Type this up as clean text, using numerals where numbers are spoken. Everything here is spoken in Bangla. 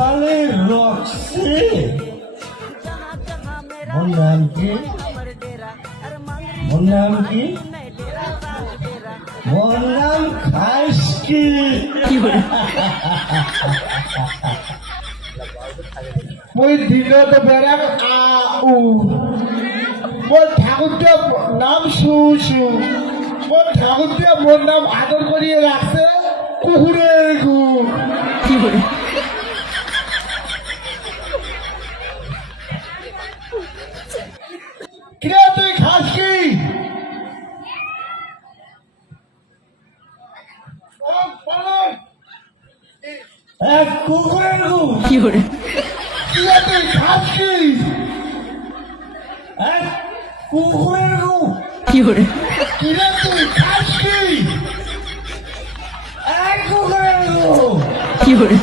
সালে রক্সি ওর নাম কি ওর নাম কি ওর নাম খাসকি ওই দিনে তো বেড়া আউ ওর ঠাকুরটা নাম সুসু ওর ঠাকুরটা মোর নাম আদর করিয়ে রাখছে কুকুরের গু কিরে তুই খাস কি এক কুকুরের গু কিরে তুই খাস কি এক কুকুরের গু কিরে তুই খাস কি এক কুকুরের গু কিরে